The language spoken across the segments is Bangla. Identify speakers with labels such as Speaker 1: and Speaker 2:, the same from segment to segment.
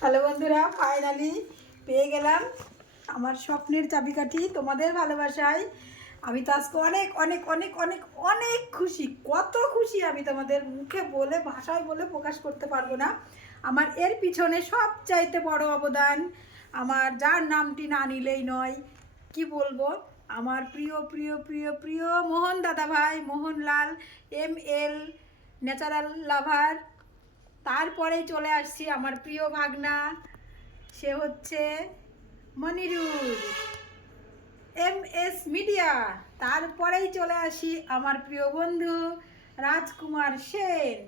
Speaker 1: হ্যালো বন্ধুরা ফাইনালি পেয়ে গেলাম আমার স্বপ্নের চাবিকাঠি তোমাদের ভালোবাসায়। আমি তো আজকে অনেক অনেক অনেক অনেক অনেক খুশি, কত খুশি আমি তোমাদের মুখে বলে, ভাষায় বলে প্রকাশ করতে পারব না। আমার এর পিছনে সবচাইতে বড় অবদান, আমার যার নামটি না নিলেই নয়, কি বলব? আমার প্রিয় প্রিয় প্রিয় প্রিয় মোহন দাদা ভাই Mohanlal, M L natural lover তারপরেই চলে আসছি আমার প্রিয় ভাগনা। সে হচ্ছে মনিরুল, এম এস মিডিয়া। তারপরেই চলে আসি আমার প্রিয় বন্ধু রাজকুমার সেন।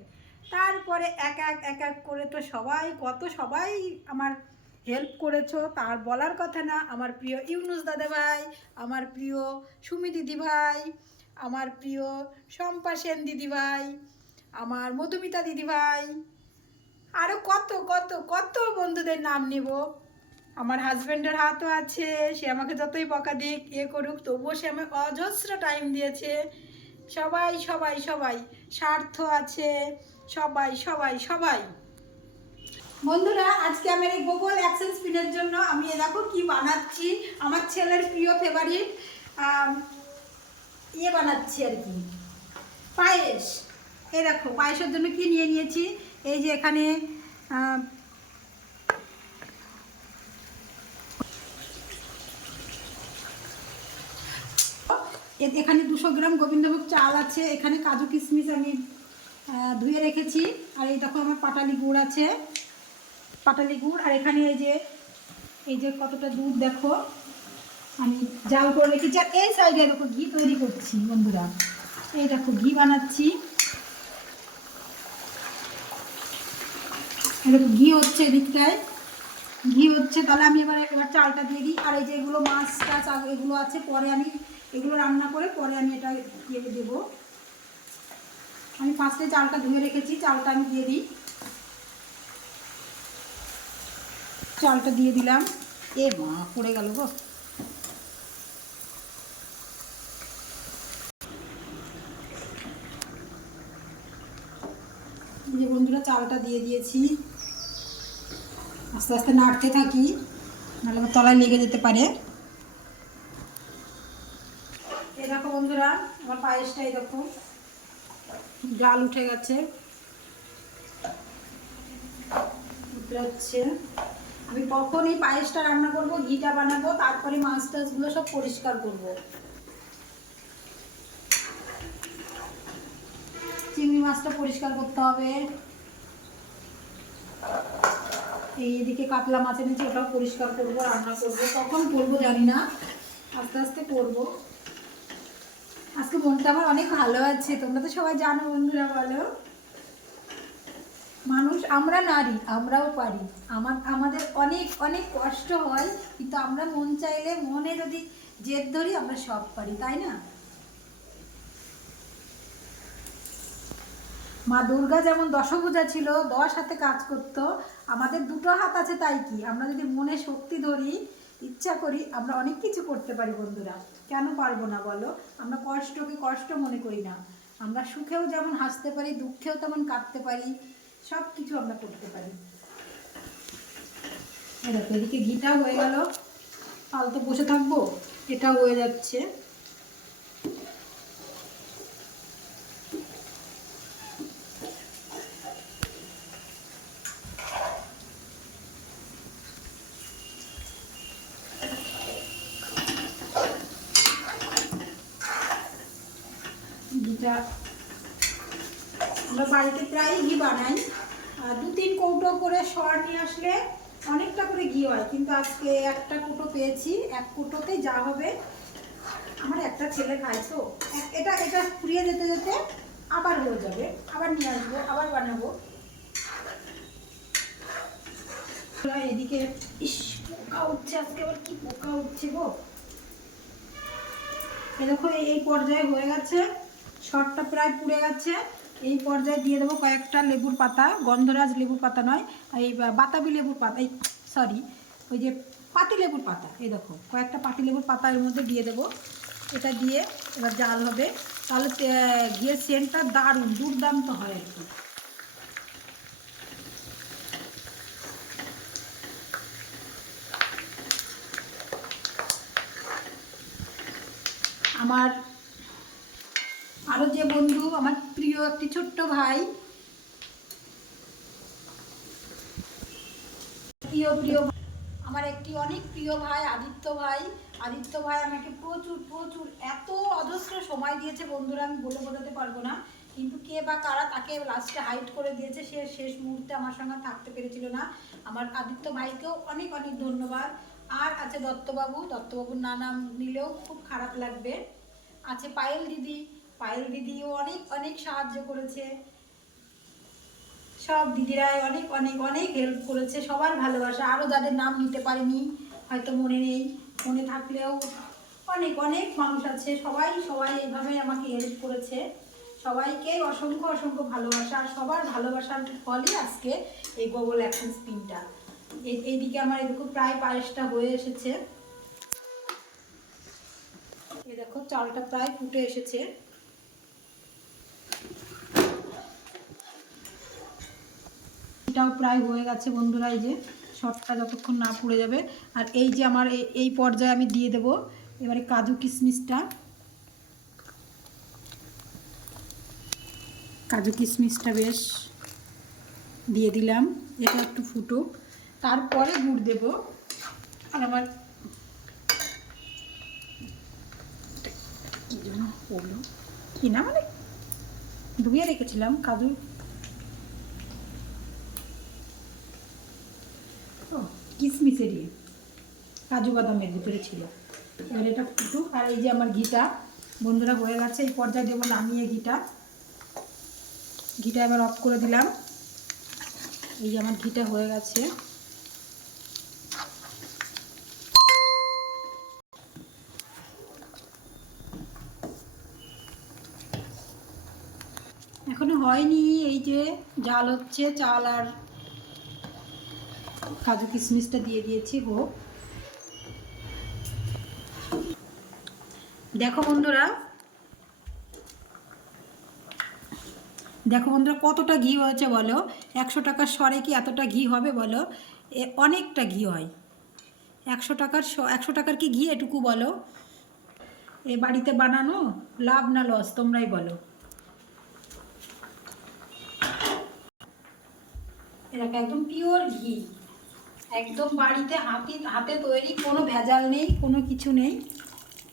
Speaker 1: তারপরে এক এক এক এক করে তো সবাই, কত সবাই আমার হেল্প করেছ, তার বলার কথা না। আমার প্রিয় ইউনুস দাদা ভাই আমার প্রিয় সুমি দিদি ভাই আমার প্রিয় শম্পা সেন দিদি ভাই আমার মধুমিতা দিদি ভাই আরও কত কত কত বন্ধুদের নাম নিব? আমার হাজব্যান্ডের হাতও আছে, সে আমাকে যতই বকা দিক, এ করুক, তবুও সে আমাকে অজস্র টাইম দিয়েছে। সবাই সবাই সবাই, স্বার্থ আছে। সবাই সবাই সবাই। বন্ধুরা, আজকে আমার এই গুগল অ্যাক্সেস স্পিনের জন্য আমি এ দেখো কি বানাচ্ছি। আমার ছেলের প্রিয় ফেভারিট ইয়ে বানাচ্ছি আর কি। পায়েস। এই দেখো, পায়েসের জন্য কি নিয়ে নিয়েছি? এই যে এখানে এখানে দুশো গ্রাম গোবিন্দভোগ চাল আছে, এখানে কাজু কিশমিশ আমি ধুয়ে রেখেছি। আর এই দেখো আমার পাটালি গুড় আছে, পাটালি গুড়। আর এখানে এই যে এই যে কতটা দুধ দেখো, আমি জাল করে রেখেছি। আর এই সাইডে দেখো ঘি তৈরি করছি বন্ধুরা। এই দেখো ঘি বানাচ্ছি। দেখো ঘি হচ্ছে এদিকটায়। ঘি হচ্ছে, তাহলে আমি এবার এবার চালটা দিয়ে দিই। আর এই যে এগুলো মাছ টাছ এগুলো আছে, পরে আমি এগুলো রান্না করে পরে আমি এটা দিয়ে দেবো। আমি ফার্স্টে চালটা ধুয়ে রেখেছি, চালটা আমি দিয়ে দিই। চালটা দিয়ে দিলাম। এ মা, পড়ে গেল গো। যে বন্ধুরা, চালটা দিয়ে দিয়েছি। আস্তে আস্তে নাড়তে থাকি, নাহলে তলায় লেগে যেতে পারে। এই দেখো বন্ধুরা, আমার পায়েসটা এই দেখো গাল উঠে গেছে। আমি কখন এই পায়েসটা রান্না করব, ঘিটা বানাবো, তারপরে মাছ টাছগুলো সব পরিষ্কার করব। চিংড়ি মাছটা পরিষ্কার করতে হবে। এই এদিকে কাতলা মাছ এনেছি ওটাও পরিষ্কার করব রান্না করব কখন করব জানি না। আস্তে আস্তে করব। আজকে মনটা আমার অনেক ভালো আছে, তোমরা তো সবাই জানো বন্ধুরা বলো। মানুষ, আমরা নারী, আমরাও পারি। আমার, আমাদের অনেক অনেক কষ্ট হয়, কিন্তু আমরা মন চাইলে, মনে যদি জেদ ধরি, আমরা সব পারি, তাই না? মা দুর্গা যেমন দশভুজা ছিল দশ হাতে কাজ করতো, আমাদের দুটো হাত আছে তাই কি? আমরা যদি মনে শক্তি ধরি, ইচ্ছা করি, আমরা অনেক কিছু করতে পারি বন্ধুরা। কেন পারব না বলো? আমরা কষ্টকে কষ্ট মনে করি না। আমরা সুখেও যেমন হাসতে পারি, দুঃখেও তেমন কাঁদতে পারি সব কিছু আমরা করতে পারি। এদিকে ঘিটাও হয়ে গেল। ফালতু বসে থাকব, এটাও হয়ে যাচ্ছে। আমরা বাড়িতে প্রায়ই ঘি বানাই। দু তিন কৌটো করে সর নিয়ে আসলে অনেকটা করে ঘি হয়, কিন্তু আজকে একটা কৌটো পেয়েছি, এক কৌটোতে যা হবে। আমার একটা ছেলে খায় তো, এটা এটা ফুরিয়ে যেতে যেতে আবার হয়ে যাবে, আবার নিয়ে আসব, আবার বানাবো। এদিকে, ইস, পোকা উঠছে আজকে, আবার কি পোকা উঠছে গো? দেখো, এই পর্যায়ে হয়ে গেছে। শর্টটা প্রায় পুড়ে গেছে। এই পর্যায়ে দিয়ে দেবো কয়েকটা লেবুর পাতা। গন্ধরাজ লেবুর পাতা নয়, এই বাতাবি লেবুর পাতা, এই সরি ওই যে পাতি লেবুর পাতা, এই দেখো, কয়েকটা পাতি লেবুর পাতা এর মধ্যে দিয়ে দেবো। এটা দিয়ে এবার জাল হবে। তাহলে গিয়ে সেন্টটা দারুণ, দুর্দান্ত হয় আর কি আমার আরও যে বন্ধু, আমার প্রিয় একটি ছোট্ট ভাই। প্রিয় প্রিয় আমার একটি অনেক প্রিয় ভাই, আদিত্য ভাই। আদিত্য ভাই আমাকে প্রচুর প্রচুর, এত অজস্র সময় দিয়েছে বন্ধুরা, আমি বলে বোঝাতে পারব না। কিন্তু কে বা কারা তাকে লাস্টে হাইট করে দিয়েছে, সে শেষ মুহূর্তে আমার সঙ্গে থাকতে পেরেছিল না। আমার আদিত্য ভাইকেও অনেক অনেক ধন্যবাদ। আর আছে দত্তবাবু, দত্তবাবুর নাম নিলেও খুব খারাপ লাগবে। আছে পায়েল দিদি পায়েল দিদিও অনেক অনেক সাহায্য করেছে। সব দিদিরাই অনেক অনেক অনেক হেল্প করেছে। সবার ভালোবাসা। আরও যাদের নাম নিতে পারিনি, হয়তো মনে নেই। মনে থাকলেও অনেক অনেক মানুষ আছে। সবাই সবাই এইভাবে আমাকে হেল্প করেছে। সবাইকে অসংখ্য অসংখ্য ভালোবাসা। আর সবার ভালোবাসার ফলে আজকে এই গোগল অ্যাকশন স্পিনটা এই এইদিকে আমার এদিকে প্রায় পায়েসটা হয়ে এসেছে। এই দেখো, চালটা প্রায় ফুটে এসেছে। এটাও প্রায় হয়ে গেছে বন্ধুরা, এই যে শর্টটা যতক্ষণ না পুড়ে যাবে। আর এই যে আমার এই- পর্যায়ে আমি দিয়ে দেব এবারে কাজু কিশমিশটা। কাজু কিশমিশটা বেশ দিয়ে দিলাম, এটা একটু ফুটুক। তারপরে গুড় দেব। আর আমার কি না মানে ধুয়ে রেখেছিলাম কাজু ও কিশমিশেরই কাজু বাদামের ভিতরে ছিল। এবার এটা ফুটুক। আর এই যে আমার ঘিটা, বন্ধুরা হয়ে গেছে, এই পর্যায়ে দেবো নামিয়ে ঘিটা। ঘিটা এবার অফ করে দিলাম। এই যে আমার ঘিটা হয়ে গেছে। এখনও হয়নি, এই যে জাল হচ্ছে, চাল আর কাজু কিশমিশটা দিয়ে দিয়েছি গো। দেখো বন্ধুরা দেখো বন্ধুরা কতটা ঘি হয়েছে বলো? একশো টাকার স্বরে কি এতটা ঘি হবে বলো? এ অনেকটা ঘি হয়। একশো টাকার একশো টাকার কি ঘি এটুকু বলো? এ বাড়িতে বানানো? লাভ না লস তোমরাই বলো। এরকম একদম পিওর ঘি। একদম বাড়িতে হাতে হাতে তৈরি, কোনো ভেজাল নেই, কোনো কিছু নেই।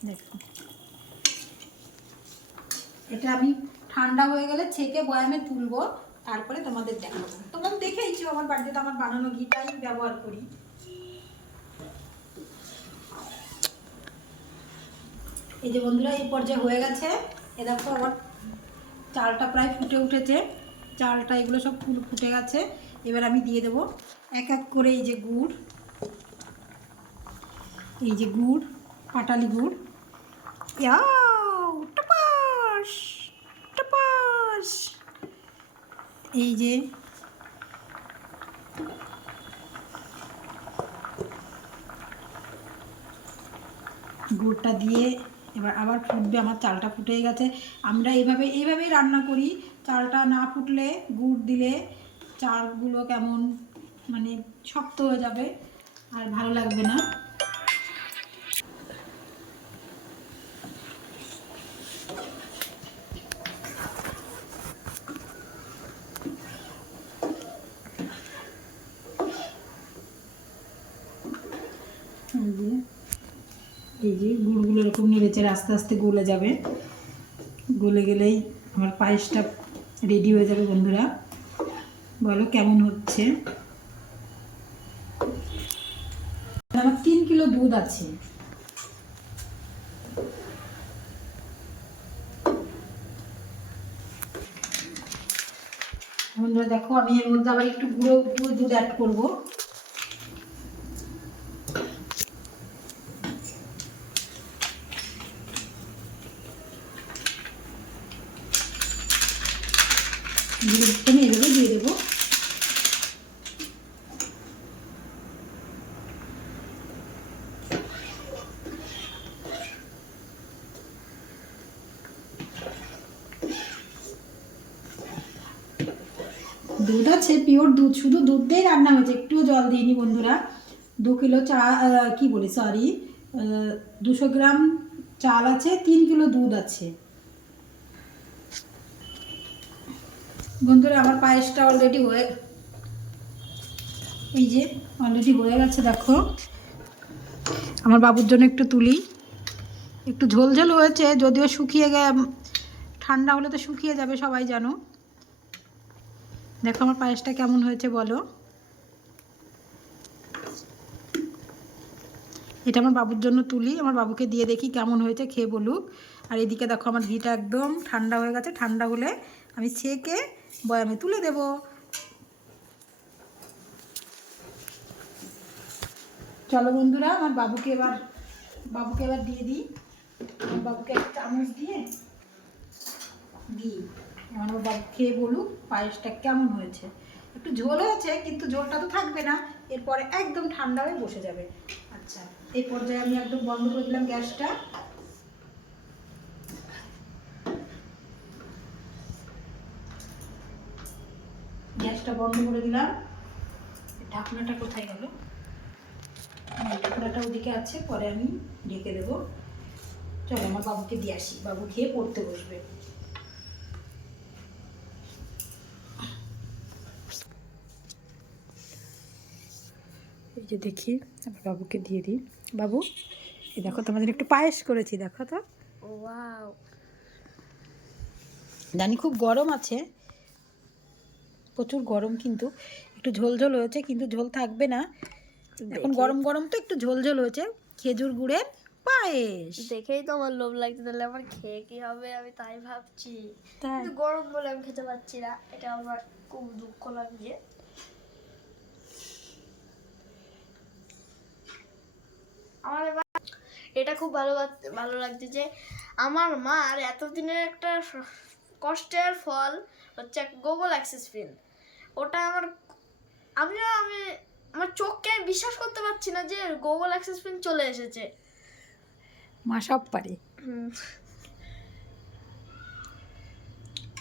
Speaker 1: দেখো এটা আমি ঠান্ডা হয়ে গেলে ছেঁকে বয়ামে তুলবো, তারপরে তোমাদের দেখাবো। তোমরা দেখেইছো আমার বাড়িতে তো আমার বানানো ঘিটাই ব্যবহার করি। এই যে বন্ধুরা, এই পর্যায়ে হয়ে গেছে। এ দেখো, আমার চালটা প্রায় ফুটে উঠেছে। চালটা, এগুলো সব ফুল- ফুটে গেছে। এবার আমি দিয়ে দেবো। এক এক করে এই যে গুড়, এই যে গুড়, পাটালি গুড়। টপাস টপাস। এই যে গুড়টা দিয়ে এবার আবার ফুটবে, আমার চালটা ফুটে গেছে। আমরা এইভাবে, এইভাবেই রান্না করি। চালটা না ফুটলে, গুড় দিলে চালগুলো কেমন মানে শক্ত হয়ে যাবে আর ভালো লাগবে না। এই যে গুড়গুলো এরকম নেড়েছে আস্তে আস্তে গলে যাবে। গলে গেলেই আমার পায়েসটা রেডি হয়ে যাবে বন্ধুরা। বলো কেমন হচ্ছে আমার তিন কিলো দুধ আছে বন্ধুরা দেখো আমি এর মধ্যে আবার একটু গুঁড়ো গুঁড়ো দুধ অ্যাড করব গুঁড়ো দুধটা আমি এভাবে দিয়ে দেবো দুধ আছে পিওর দুধ, শুধু দুধ দিয়েই রান্না হয়েছে, একটুও জল দিইনি বন্ধুরা। দু কিলো চা কি বলি সরি দুশো গ্রাম চাল আছে, তিন কিলো দুধ আছে। বন্ধুরা, আমার পায়েসটা অলরেডি হয়ে, এই যে অলরেডি হয়ে গেছে, দেখো। আমার বাবুর জন্য একটু তুলি। একটু ঝোল ঝোল হয়েছে, যদিও শুকিয়ে গে ঠান্ডা হলে তো শুকিয়ে যাবে, সবাই জানো। দেখো আমার পায়েসটা কেমন হয়েছে বলো। এটা আমার বাবুর জন্য তুলি, আমার বাবুকে দিয়ে দেখি কেমন হয়েছে, খেয়ে বলুক। আর এদিকে দেখো আমার ঘিটা একদম ঠান্ডা হয়ে গেছে, ঠান্ডা হলে আমি ছেঁকে বয়ামে তুলে দেব। চলো বন্ধুরা, আমার বাবুকে এবার বাবুকে এবার দিয়ে দিই। বাবুকে একটা চামচ দিয়ে দিই। আমার বাবু খেয়ে বলুক পায়েসটা কেমন হয়েছে। একটু ঝোল হয়েছে, কিন্তু ঝোলটা তো থাকবে না। এরপরে একদম ঠান্ডা হয়ে বসে যাবে। আচ্ছা এই পর্যায়ে আমি একদম বন্ধ করে দিলাম গ্যাসটা। গ্যাসটা বন্ধ করে দিলাম। ঢাকনাটা কোথায় গেল? ঢাকনাটা ওদিকে আছে, পরে আমি ঢেকে দেবো। চলো, আমার বাবুকে দিয়ে আসি। বাবু খেয়ে পড়তে বসবে। যে দেখি আমার বাবুকে দিয়ে দিই। বাবু এই দেখো তোমাদের একটু পায়েস করেছি দেখো তো। জানি খুব গরম আছে প্রচুর গরম কিন্তু একটু ঝোল ঝোল হয়েছে কিন্তু ঝোল থাকবে না। এখন গরম গরম তো একটু ঝোল ঝোল হয়েছে খেজুর গুড়ের পায়েস।
Speaker 2: দেখেই তো আমার লোভ লাগছে তাহলে আমার খেয়ে কি হবে? আমি তাই ভাবছি। গরম বলে আমি খেতে পারছি না এটা আমার খুব দুঃখ লাগছে। আমার এবার এটা খুব ভালো ভালো লাগছে যে আমার মার এতদিনের একটা কষ্টের ফল হচ্ছে গুগল অ্যাক্সেস পিন ওটা আমার আমি না আমি আমার চোখকে বিশ্বাস করতে পারছি না যে গুগল অ্যাক্সেস পিন চলে এসেছে।
Speaker 1: মা সব পারে।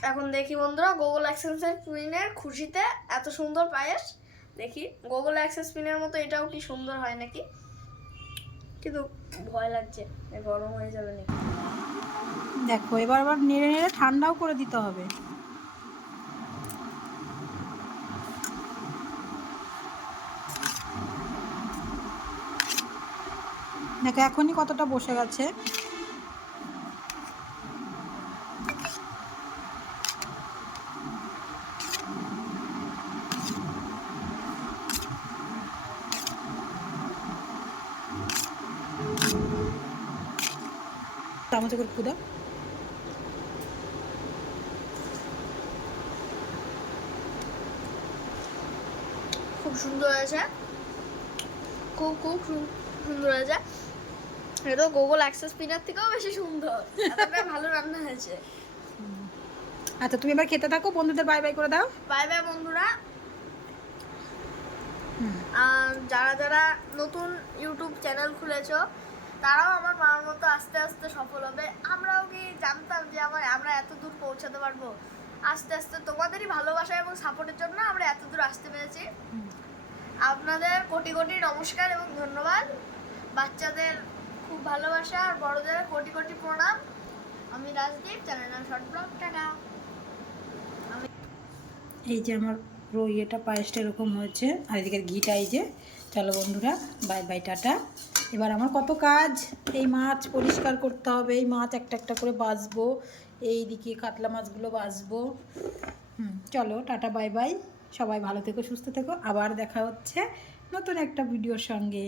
Speaker 2: এখন দেখি বন্ধুরা গুগল অ্যাক্সেস পিনের খুশিতে এত সুন্দর পায়েস। দেখি গুগল অ্যাক্সেস পিনের মতো এটাও কি সুন্দর হয় নাকি? কিন্তু ভয় লাগছে। গরম হয়ে যাবে নাকি?
Speaker 1: দেখো, এবার আবার নেড়ে নেড়ে ঠান্ডাও করে দিতে হবে। দেখো, এখনই কতটা বসে গেছে। চামচে করে খুদা
Speaker 2: খুব সুন্দর হয়েছে খুব খুব সুন্দর হয়েছে এটা গুগল অ্যাক্সেস পিনের থেকেও বেশি সুন্দর। ভালো রান্না হয়েছে।
Speaker 1: আচ্ছা তুমি এবার খেতে থাকো বন্ধুদের বাই বাই করে দাও।
Speaker 2: বাই বাই বন্ধুরা। আর যারা যারা নতুন ইউটিউব চ্যানেল খুলেছো তারাও আমার মার মতো আস্তে আস্তে সফল হবে। আমরাও কি জানতাম যে আমার আমরা এত দূর পৌঁছাতে পারব? আস্তে আস্তে তোমাদেরই ভালোবাসা এবং সাপোর্টের জন্য আমরা এত দূর আসতে পেরেছি। আপনাদের কোটি কোটি নমস্কার এবং ধন্যবাদ। বাচ্চাদের খুব ভালোবাসা আর বড়দের কোটি কোটি প্রণাম। আমি রাজদীপ, চ্যানেল নাম শর্ট ব্লগ, টাটা।
Speaker 1: এই যে আমার রো ইয়েটা পায়েসটা এরকম হয়েছে। আর এদিকে ঘিটা এই যে। চলো বন্ধুরা, বাই বাই, টাটা। এবার আমার কত কাজ? এই মাছ পরিষ্কার করতে হবে, এই মাছ একটা একটা করে বাঁচবো, এই দিকে কাতলা মাছগুলো বাঁচবো। হুম, চলো, টাটা, বাই বাই। সবাই ভালো থেকো, সুস্থ থেকো। আবার দেখা হচ্ছে নতুন একটা ভিডিওর সঙ্গে।